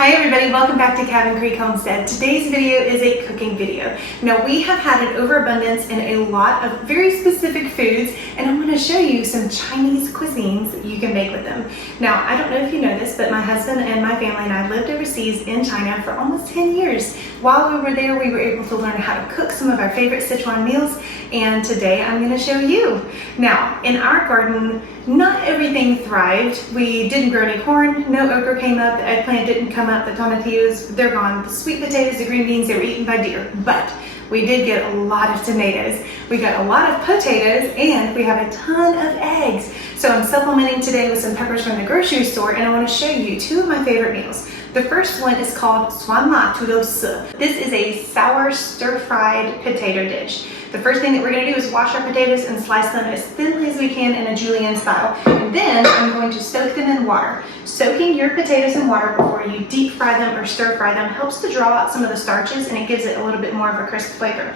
Hi everybody, welcome back to Cabin Creek Homestead. Today's video is a cooking video. Now we have had an overabundance in a lot of very specific foods, and I want to show you some Chinese cuisines that you can make with them. Now I don't know if you know this, but my husband and my family and I lived overseas in China for almost 10 years. While we were there, we were able to learn how to cook some of our favorite Sichuan meals, and today I'm going to show you. Now in our garden, not everything thrived. We didn't grow any corn, no okra came up, the eggplant didn't come up, the tomatillos, they're gone. The sweet potatoes, the green beans, they were eaten by deer. But we did get a lot of tomatoes, we got a lot of potatoes, and we have a ton of eggs. So I'm supplementing today with some peppers from the grocery store, and I want to show you two of my favorite meals. The first one is called Suan La TuDo Si. This is a sour stir-fried potato dish. The first thing that we're going to do is wash our potatoes and slice them as thinly as we can in a julienne style. And then I'm going to soak them in water. Soaking your potatoes in water before you deep fry them or stir fry them helps to draw out some of the starches, and it gives it a little bit more of a crisp flavor.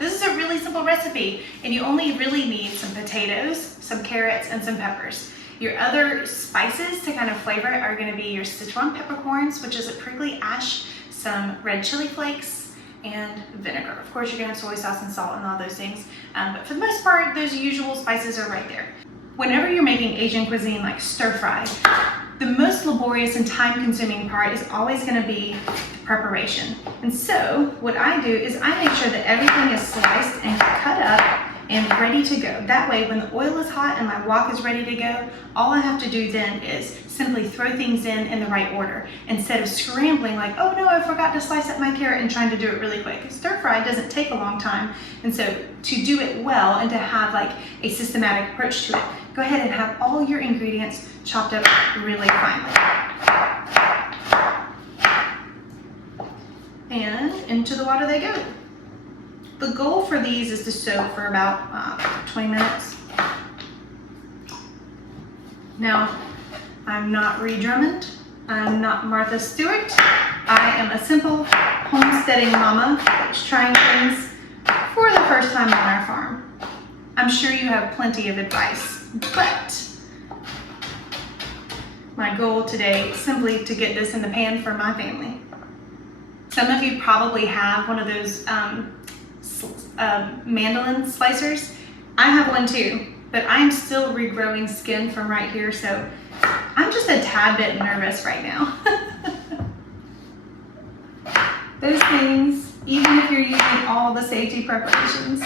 This is a really simple recipe, and you only really need some potatoes, some carrots, and some peppers. Your other spices to kind of flavor it are going to be your Sichuan peppercorns, which is a prickly ash, some red chili flakes, and vinegar. Of course, you're going to have soy sauce and salt and all those things, but for the most part, those usual spices are right there. Whenever you're making Asian cuisine like stir fry, the most laborious and time-consuming part is always going to be the preparation. And so what I do is I make sure that everything is sliced and cut up and ready to go. That way, when the oil is hot and my wok is ready to go, all I have to do then is simply throw things in the right order, instead of scrambling like, oh no, I forgot to slice up my carrot, and trying to do it really quick. Stir fry doesn't take a long time, and so to do it well and to have like a systematic approach to it, go ahead and have all your ingredients chopped up really finely. And into the water they go. The goal for these is to soak for about 20 minutes. Now, I'm not Ree Drummond, I'm not Martha Stewart. I am a simple homesteading mama that's trying things for the first time on our farm. I'm sure you have plenty of advice, but my goal today is simply to get this in the pan for my family. Some of you probably have one of those mandolin slicers. I have one too, but I'm still regrowing skin from right here, so I'm just a tad bit nervous right now. Those things, even if you're using all the safety preparations,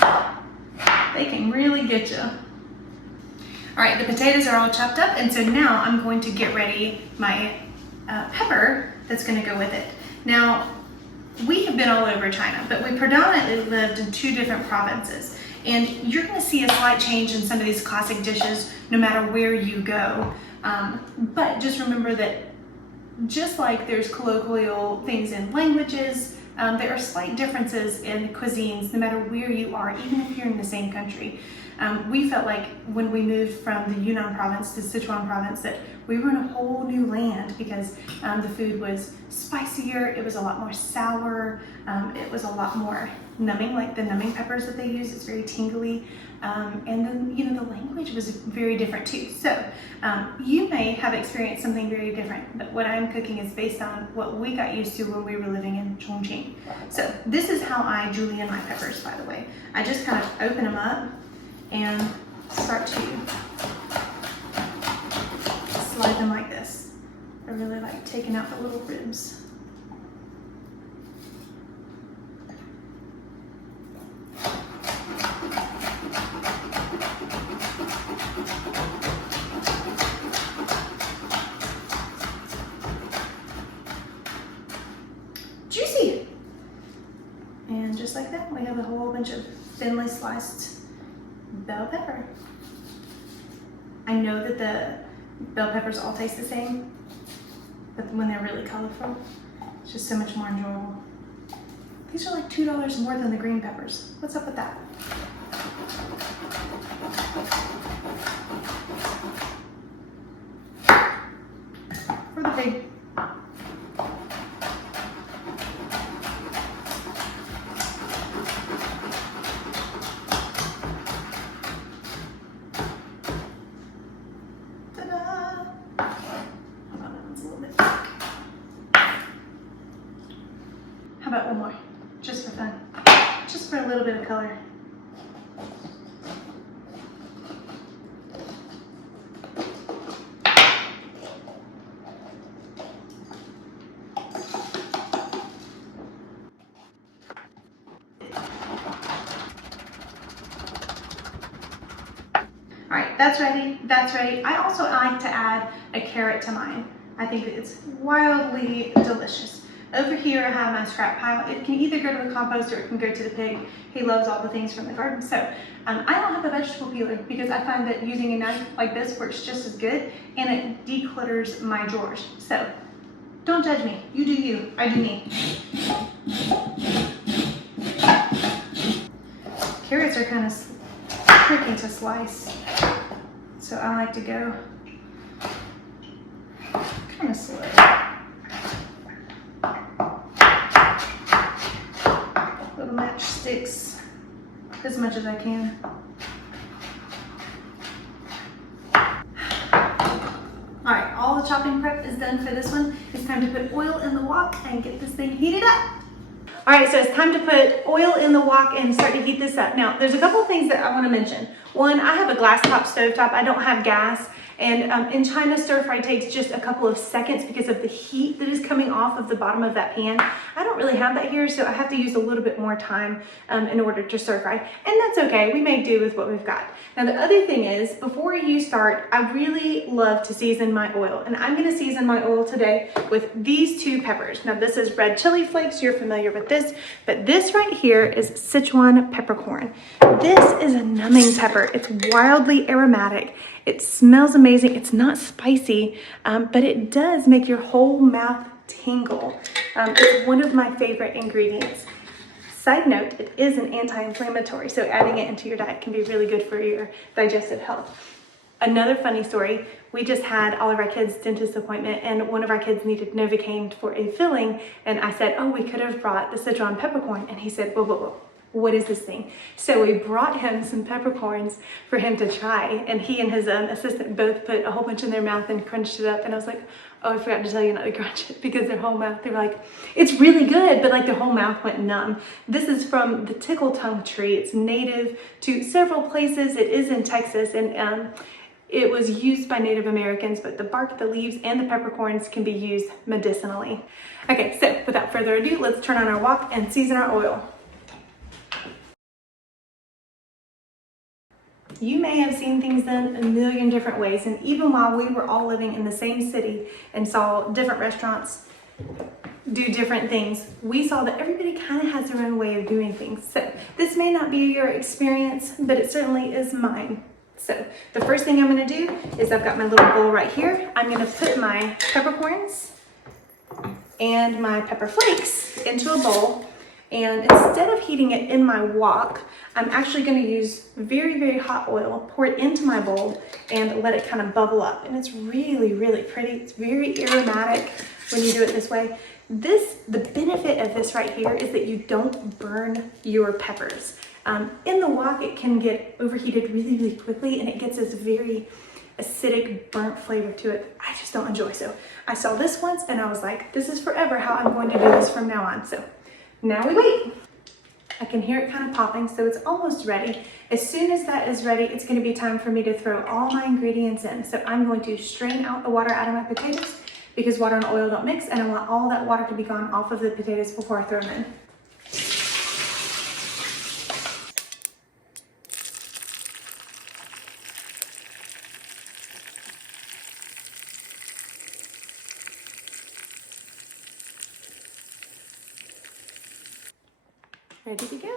they can really get you. All right, the potatoes are all chopped up, and so now I'm going to get ready my pepper that's going to go with it. Now, we have been all over China, but we predominantly lived in two different provinces. And you're going to see a slight change in some of these classic dishes no matter where you go. But just remember that just like there's colloquial things in languages, there are slight differences in cuisines no matter where you are, even if you're in the same country. We felt like when we moved from the Yunnan province to Sichuan province that we were in a whole new land, because the food was spicier, it was a lot more sour, it was a lot more numbing, like the numbing peppers that they use. It's very tingly, and then the language was very different too. So you may have experienced something very different, but what I'm cooking is based on what we got used to when we were living in Chongqing. So this is how I julienne my peppers, by the way. I just kind of open them up and start to slide them like this. I really like taking out the little ribs. Juicy! And just like that, we have a whole bunch of thinly sliced bell pepper. I know that the bell peppers all taste the same, but when they're really colorful, it's just so much more enjoyable. These are like $2 more than the green peppers. What's up with that? For the pig. Ta-da! Hold on, that one's a little bit about one more? Just for fun. Just for a little bit of color. All right, that's ready, that's ready. I also like to add a carrot to mine. I think it's wildly delicious. Over here I have my scrap pile. It can either go to the compost or it can go to the pig. He loves all the things from the garden. So I don't have a vegetable peeler because I find that using a knife like this works just as good and it declutters my drawers. So don't judge me, you do you, I do me. Carrots are kind of tricky to slice, so I like to go kind of slow. Little matchsticks as much as I can. All right, all the chopping prep is done for this one. It's time to put oil in the wok and get this thing heated up. All right, so it's time to put oil in the wok and start to heat this up. Now, there's a couple of things that I want to mention. One, I have a glass top stovetop. I don't have gas. And in China, stir fry takes just a couple of seconds because of the heat that is coming off of the bottom of that pan. I don't really have that here, so I have to use a little bit more time in order to stir fry. And that's okay, we make do with what we've got. Now the other thing is, before you start, I really love to season my oil. And I'm gonna season my oil today with these two peppers. Now this is red chili flakes, you're familiar with this, but this right here is Sichuan peppercorn. This is a numbing pepper. It's wildly aromatic. It smells amazing. It's not spicy, but it does make your whole mouth tingle. It's one of my favorite ingredients. Side note, it is an anti-inflammatory, so adding it into your diet can be really good for your digestive health. Another funny story, we just had all of our kids' dentist appointment and one of our kids needed Novocaine for a filling, and I said, oh, we could have brought the Sichuan peppercorn, and he said, whoa, whoa, whoa. What is this thing? So we brought him some peppercorns for him to try, and he and his assistant both put a whole bunch in their mouth and crunched it up, and I was like, oh, I forgot to tell you not to crunch it, because their whole mouth, they were like, it's really good, but like their whole mouth went numb. This is from the tickle tongue tree. It's native to several places. It is in Texas, and it was used by Native Americans, but the bark, the leaves, and the peppercorns can be used medicinally. Okay, so without further ado, let's turn on our wok and season our oil. You may have seen things done a million different ways, and even while we were all living in the same city and saw different restaurants do different things, we saw that everybody kind of has their own way of doing things. So this may not be your experience, but it certainly is mine. So the first thing I'm gonna do is I've got my little bowl right here. I'm gonna put my peppercorns and my pepper flakes into a bowl. And instead of heating it in my wok, I'm actually going to use very, very hot oil, pour it into my bowl, and let it kind of bubble up. And it's really, really pretty. It's very aromatic when you do it this way. The benefit of this right here is that you don't burn your peppers. In the wok, it can get overheated really, really quickly, and it gets this very acidic, burnt flavor to it. I just don't enjoy. So I saw this once, and I was like, this is forever how I'm going to do this from now on. So now we wait. I can hear it kind of popping, so it's almost ready. As soon as that is ready, it's going to be time for me to throw all my ingredients in. So I'm going to strain out the water out of my potatoes because water and oil don't mix, and I want all that water to be gone off of the potatoes before I throw them in. Ready to go.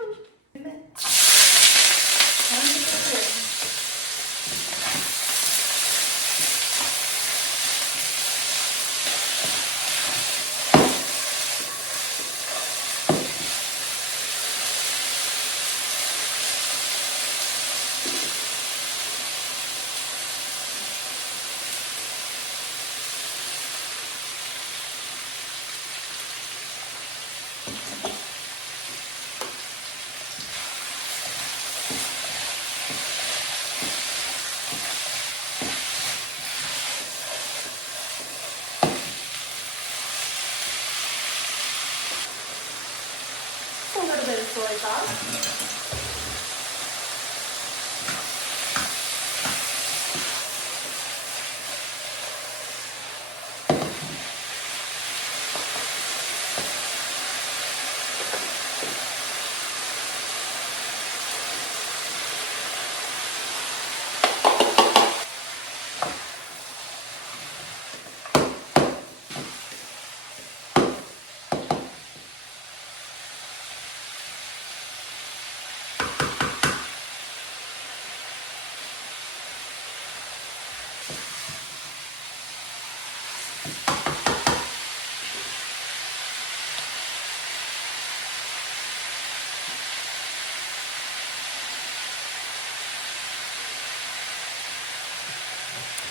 soy sauce.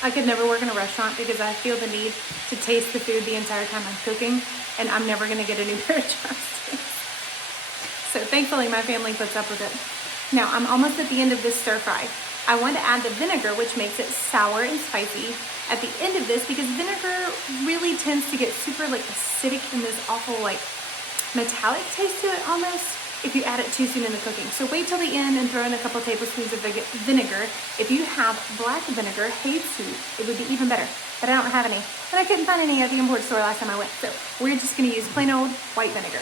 I could never work in a restaurant because I feel the need to taste the food the entire time I'm cooking, and I'm never gonna get a new pair of chopsticks. So thankfully my family puts up with it. Now I'm almost at the end of this stir fry. I want to add the vinegar, which makes it sour and spicy at the end of this, because vinegar really tends to get super like acidic and this awful like metallic taste to it almost if you add it too soon in the cooking. So wait till the end and throw in a couple tablespoons of vinegar. If you have black vinegar, sweet, it would be even better. But I don't have any. And I couldn't find any at the import store last time I went. So we're just gonna use plain old white vinegar.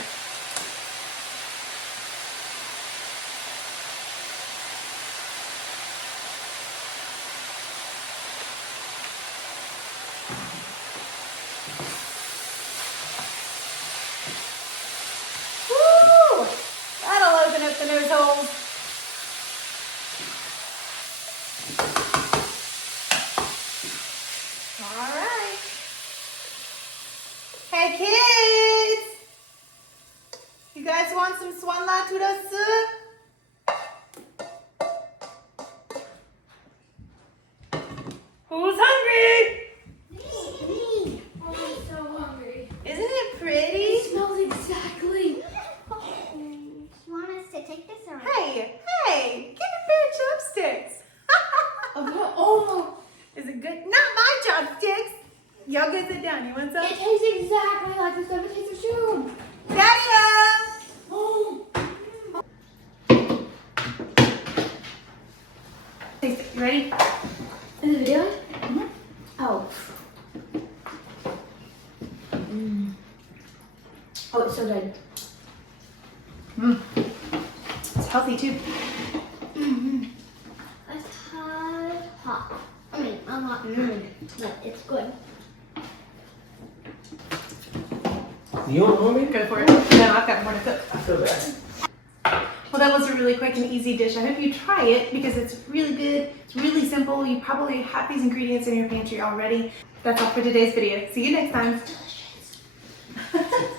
Woo! That'll open up the nose holes. All right. Hey kids! You guys want some Suan La TuDo Si? Who's hungry? Me. I'm so hungry. Isn't it pretty? It smells exactly. You want us to take this or? Hey, give me a pair of chopsticks. Oh, Is it good? Not my chopsticks. Y'all go sit down. You want some? it tastes exactly like the stuff it tastes of shoe. Daddy-o! Oh. Taste it. You ready? Is the video? Mm-hmm. Oh. Oh, it's so good. It's healthy too. It's hot. I mean, I'm not nerd, but it's good. You want more meat? Go for it. No, I've got more to cook. I feel bad. Well, that was a really quick and easy dish. I hope you try it because it's really good. It's really simple. You probably have these ingredients in your pantry already. That's all for today's video. See you next time. Delicious.